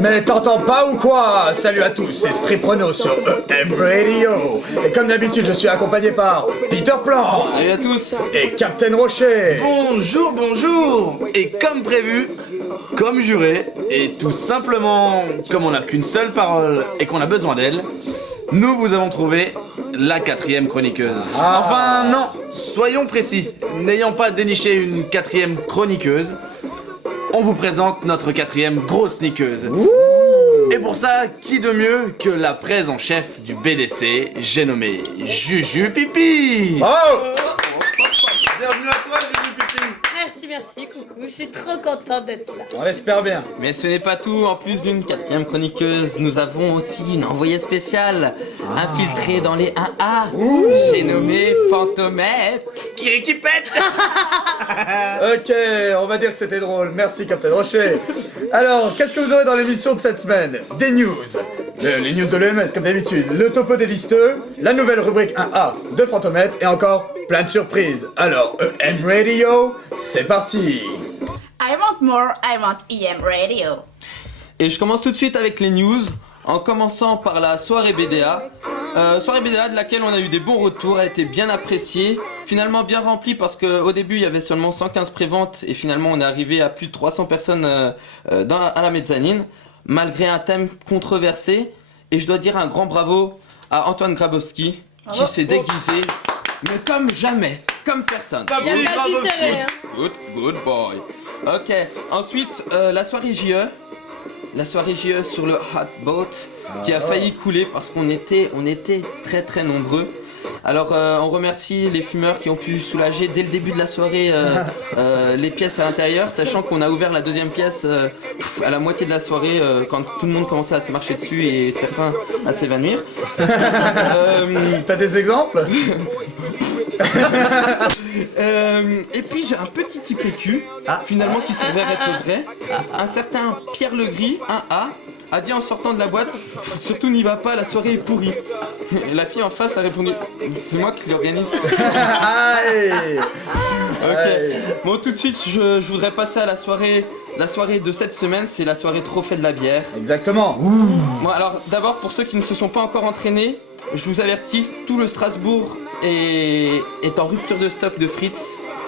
Mais t'entends pas ou quoi? Salut à tous, c'est Strip Renault sur EM Radio. Et comme d'habitude, je suis accompagné par Peter Plan. Salut à tous. Et Captain Rocher. Bonjour, bonjour. Et comme prévu, comme juré, et tout simplement comme on n'a qu'une seule parole et qu'on a besoin d'elle, nous vous avons trouvé la 4e chroniqueuse. Enfin non, soyons précis. N'ayant pas déniché une 4e chroniqueuse, on vous présente notre 4e grosse sneakeuse. Et pour ça, qui de mieux que la presse en chef du BDC, j'ai nommé Juju Pipi. Oh! Bienvenue à toi, Juju Pipi. Merci, coucou, je suis trop contente d'être là. On espère bien. Mais ce n'est pas tout, en plus d'une 4e chroniqueuse, nous avons aussi une envoyée spéciale, infiltrée dans les 1A. J'ai nommé Fantomette. Qui pète. Ok, on va dire que c'était drôle. Merci Captain Rocher. Alors, qu'est-ce que vous aurez dans l'émission de cette semaine? Des news. Les news de l'EMS comme d'habitude, le topo des listeux, la nouvelle rubrique 1A de Fantomètre et encore plein de surprises. Alors, EM Radio, c'est parti. I want more, I want EM Radio. Et je commence tout de suite avec les news, en commençant par la soirée BDA. Soirée BDA de laquelle on a eu des bons retours, elle était bien appréciée, finalement bien remplie parce qu'au début il y avait seulement 115 préventes et finalement on est arrivé à plus de 300 personnes à la mezzanine, malgré un thème controversé. Et je dois dire un grand bravo à Antoine Grabowski qui s'est déguisé, mais comme jamais, comme personne. Il a pas pu serrer, hein. Good boy. Ok, ensuite la soirée JE. La soirée JE sur le Hot Boat qui a failli couler parce qu'on était très nombreux. Alors on remercie les fumeurs qui ont pu soulager dès le début de la soirée les pièces à l'intérieur, sachant qu'on a ouvert la deuxième pièce à la moitié de la soirée quand tout le monde commençait à se marcher dessus et certains à s'évanouir. T'as des exemples? Et puis j'ai un petit IPQ finalement qui s'avère être vrai. Un certain Pierre Legris, 1A, a dit en sortant de la boîte: surtout n'y va pas, la soirée est pourrie. Et la fille en face a répondu: c'est moi qui l'organise. Allez. Ok. Bon, tout de suite je voudrais passer à la soirée de cette semaine, c'est la soirée trophée de la bière. Exactement. Bon, alors d'abord pour ceux qui ne se sont pas encore entraînés, je vous avertis, tout le Strasbourg est en rupture de stock de frites.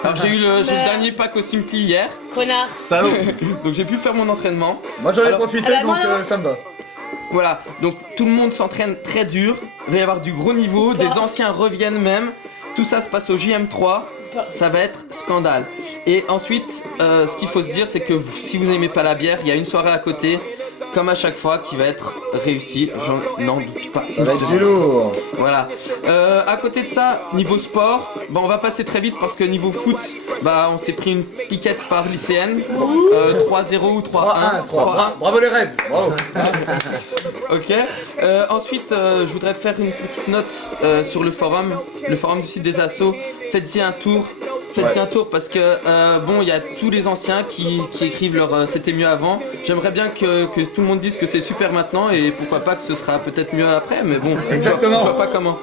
Alors j'ai eu le dernier pack au Simpli hier, Connard. Salaud. donc j'ai pu faire mon entraînement. Moi j'en ai Alors, profité alors, donc moi, non. ça me va. Voilà, donc tout le monde s'entraîne très dur, il va y avoir du gros niveau, des anciens reviennent même. Tout ça se passe au JM3, ça va être scandale. Et ensuite, ce qu'il faut se dire, c'est que si vous n'aimez pas la bière, il y a une soirée à côté, comme à chaque fois, qui va être réussie, j'en n'en doute pas. Ça va être du lourd. Voilà. À côté de ça, niveau sport, bah on va passer très vite parce que niveau foot, bah on s'est pris une piquette par lycéenne, 3-0 ou 3-1. 3-1. Bravo les Reds. Bravo. Ok. Ensuite, je voudrais faire une petite note sur le forum du site des assos. Faites-y un tour. Faites-y un tour parce que bon, il y a tous les anciens qui écrivent leur c'était mieux avant. J'aimerais bien que tout le monde dise que c'est super maintenant et pourquoi pas que ce sera peut-être mieux après, mais bon, Exactement. je vois pas comment.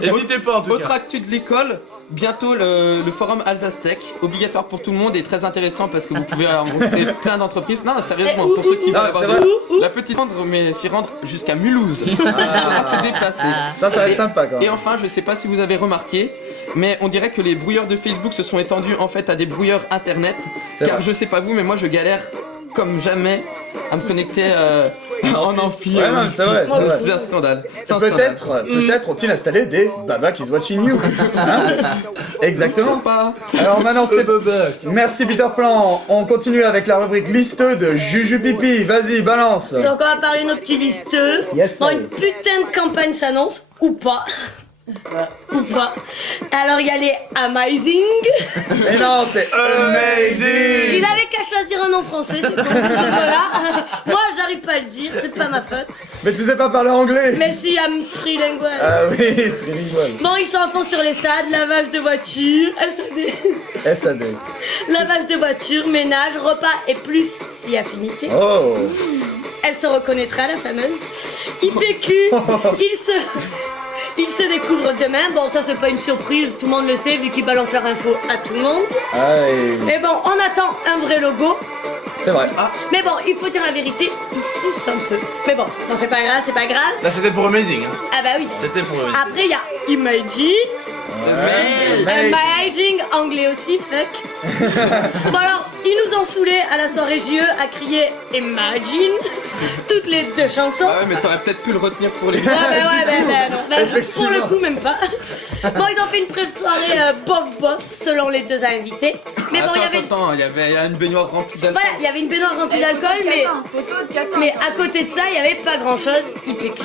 N'hésitez pas en tout Autre cas. actu de l'école. Bientôt le forum Alsace Tech, obligatoire pour tout le monde et très intéressant parce que vous pouvez rencontrer plein d'entreprises. Non, sérieusement, pour ceux qui veulent avoir c'est vrai. la petite rendre, mais s'y rendre jusqu'à Mulhouse, à se déplacer. Ça va être sympa quand Et même. enfin, je sais pas si vous avez remarqué, mais on dirait que les brouilleurs de Facebook se sont étendus en fait à des brouilleurs internet. C'est Car vrai. je sais pas vous, mais moi je galère comme jamais à me connecter en amphi. Ouais, non, mais c'est vrai, c'est vrai. C'est un scandale. C'est un scandale. Peut-être ont-ils installé des Baba Kids Watching You. Hein? Exactement. Pas. Alors maintenant c'est... Merci Peter Plan. On continue avec la rubrique listeux de Juju Pipi. Vas-y, balance. Donc on va parler de nos petits listeux. Yes, Bon, sir. une putain de campagne s'annonce, ou pas. Ou pas. Alors il y a les Amazing. Mais non, c'est Ils amazing. avaient qu'à choisir un nom français, c'est tout. Voilà. Moi j'arrive pas à le dire, c'est pas ma faute. Mais tu sais pas parler anglais. Mais si, I'm trilingual. Ah oui, trilingual. Bon, ils sont à fond sur les SAD, lavage de voiture, SAD, SAD. lavage de voiture, ménage, repas et plus si affinité. Oh. Elle se reconnaîtra, la fameuse. IPQ, ils se découvrent demain. Bon, ça c'est pas une surprise, tout le monde le sait vu qu'ils balancent leur info à tout le monde. Aïe. Mais bon, on attend un vrai logo. C'est vrai. Mais bon, il faut dire la vérité, il suce un peu. Mais bon, non, c'est pas grave, c'est pas grave. Là, c'était pour Amazing. Hein. Ah bah oui. C'était pour Amazing. Après, il y a Imagine. Amazing, anglais aussi, fuck. Bon alors, ils nous ont saoulés à la soirée JE à crier Imagine toutes les deux chansons. Ah ouais, mais t'aurais peut-être pu le retenir pour les. Ouais, non. Bah, pour Effectivement. le coup, même pas. Bon, ils ont fait une pré-soirée bof, selon les deux invités. Mais bon, Attends, il y avait une baignoire remplie d'alcool. Voilà, il y avait une baignoire remplie d'alcool, mais à côté de ça, il y avait pas grand-chose, IPQ.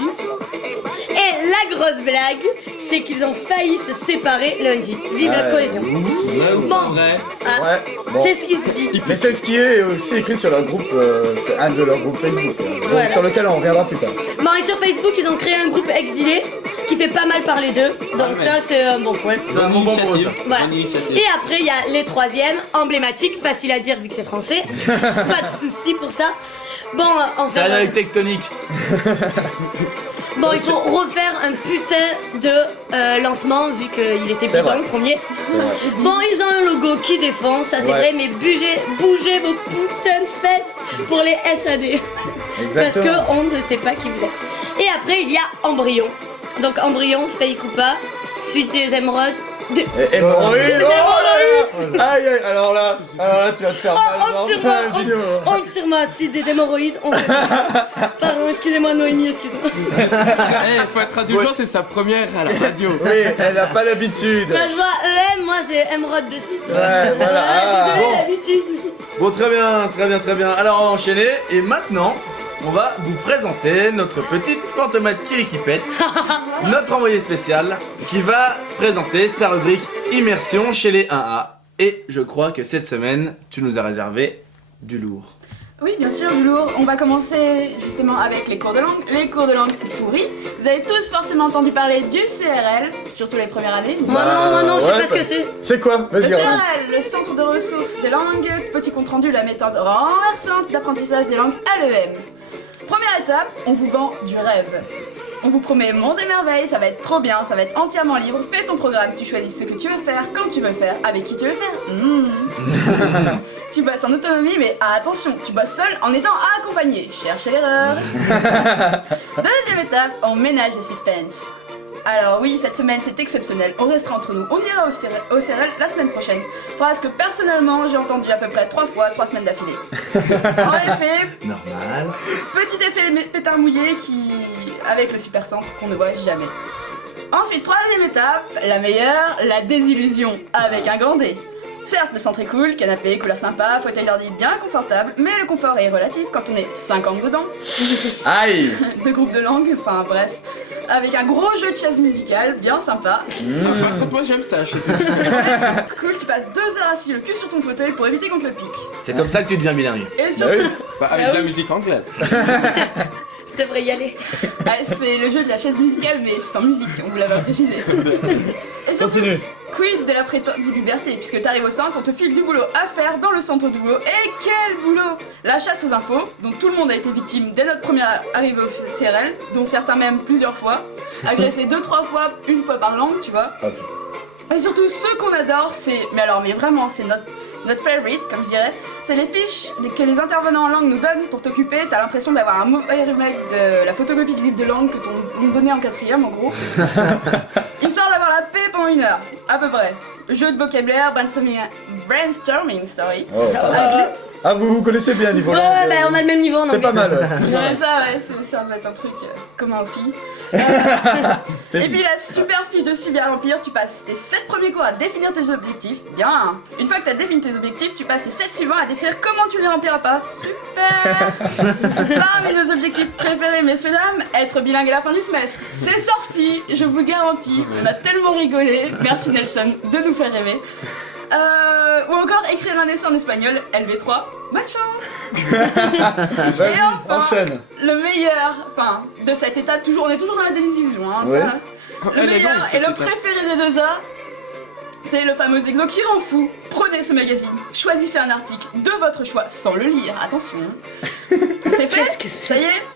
Et la grosse blague, c'est qu'ils ont failli se séparer lundi. Vive la cohésion. Bon, Ouais. ah, Ouais, bon. c'est ce qui se dit. Mais c'est ce qui est aussi écrit sur leur groupe, un de leurs groupes Facebook, Voilà. sur lequel on reviendra plus tard. Bon, et sur Facebook, ils ont créé un groupe exilé qui fait pas mal parler d'eux. Donc ça, c'est un bon point. C'est un bon point pour ça. Voilà. Bonne initiative. Et après, il y a les troisièmes, emblématiques, facile à dire vu que c'est français. Pas de soucis pour ça. Bon, en C'est rien avec Tectonique. Bon, il faut refaire un putain de lancement vu qu'il était C'est putain vrai. le premier. Bon, ils ont un logo qui défend, ça c'est Ouais. vrai, mais bougez vos putains de fesses pour les SAD. Parce Exactement. qu'on ne sait pas qui vous êtes. Et après, il y a Embryon. Donc Embryon, fake ou pas, suite des émeraudes. Et hémorroïdes. Oh là. Aïe, alors là, tu vas te faire mal. Oh, sur moi, suite des hémorroïdes. Pardon, excusez-moi Noémie, excusez-moi. Faut être indulgent, c'est sa première à la radio. Oui, elle a pas l'habitude. Bah, je vois EM, moi j'ai émeraude dessus. Ouais, voilà. Ah. Désolé, l'habitude. Bon, très bien. Alors, on va enchaîner. Et maintenant, on va vous présenter notre petite fantomate Kirikipette, notre envoyé spécial, qui va présenter sa rubrique Immersion chez les 1A. Et je crois que cette semaine, tu nous as réservé du lourd. Oui, bien sûr, du lourd. On va commencer justement avec les cours de langue. Les cours de langue pourris. Vous avez tous forcément entendu parler du CRL, surtout les premières années. Moi non, je sais ouais, pas ce que c'est. C'est quoi? Le Vas-y, raconte. CRL, le Centre de ressources des langues, petit compte rendu, la méthode renversante d'apprentissage des langues à l'EM. Première étape, on vous vend du rêve. On vous promet monts et merveilles, ça va être trop bien, ça va être entièrement libre. Fais ton programme, tu choisis ce que tu veux faire, quand tu veux le faire, avec qui tu veux le faire. Tu bosses en autonomie, mais attention, tu bosses seul en étant accompagné. Cherchez l'erreur. Deuxième étape, on ménage les suspens. Alors oui, cette semaine c'est exceptionnel, on restera entre nous, on ira au CRL la semaine prochaine. Phrase que personnellement j'ai entendue à peu près 3 fois, 3 semaines d'affilée. En effet, Normal. petit effet pétard mouillé qui... avec le super centre qu'on ne voit jamais. Ensuite, troisième étape, la meilleure, la désillusion, avec un grand D. Certes, le centre est cool, canapé, couleur sympa, fauteuil d'ordi bien confortable, mais le confort est relatif quand on est 50 dedans. Aïe. Deux groupes de langue, enfin bref. Avec un gros jeu de chaises musicales, bien sympa. Par contre, moi j'aime ça, je sais. Cool, tu passes 2 heures assis le cul sur ton fauteuil pour éviter qu'on te le pique. C'est comme ça que tu deviens bilingue. Et Bah surtout, oui. Bah, avec Ah de la oui. musique anglaise. Je devrais y aller. c'est le jeu de la chaise musicale mais sans musique, on vous l'avait précisé. Et surtout, Continue. quid de la prétendue liberté, puisque t'arrives au centre, on te file du boulot à faire dans le centre du boulot. Et quel boulot! La chasse aux infos, dont tout le monde a été victime dès notre première arrivée au CRL, dont certains même plusieurs fois, agressés 2-3 fois, une fois par langue, tu vois. Ok. Et surtout, ce qu'on adore, c'est... Mais vraiment, c'est notre favorite, comme je dirais. C'est les fiches que les intervenants en langue nous donnent pour t'occuper. T'as l'impression d'avoir un mauvais remake de la photocopie du livre de langue que t'ont donné en 4ème, en gros. Histoire d'avoir la paix pendant 1 heure, à peu près. Jeu de vocabulaire, brainstorming, sorry. Oh, pas mal. Ah, vous connaissez bien niveau Ouais, langue. bah on a le même niveau en C'est anglais. pas mal, ouais. Ouais, ça va être un truc commun aux filles. C'est Et puis la super fiche de suivi à remplir, tu passes tes 7 premiers cours à définir tes objectifs. Bien. Une fois que tu as défini tes objectifs, tu passes les 7 suivants à décrire comment tu les rempliras pas. Super. Parmi nos objectifs préférés, messieurs dames, être bilingue à la fin du semestre. C'est sorti, je vous le garantis. On a tellement rigolé. Merci Nelson de nous faire rêver. Ou encore écrire un essai en espagnol, LV3. Bonne chance. Vas-y, Et enfin, enchaîne. le meilleur, de cette étape, on est toujours dans la désillusion, hein, Ouais. ça. Le Elle est meilleur longue, et cette le étape. préféré des 2A, c'est le fameux exo qui rend fou. Prenez ce magazine, choisissez un article de votre choix sans le lire, attention. C'est fait, Qu'est-ce que c'est? ça y est,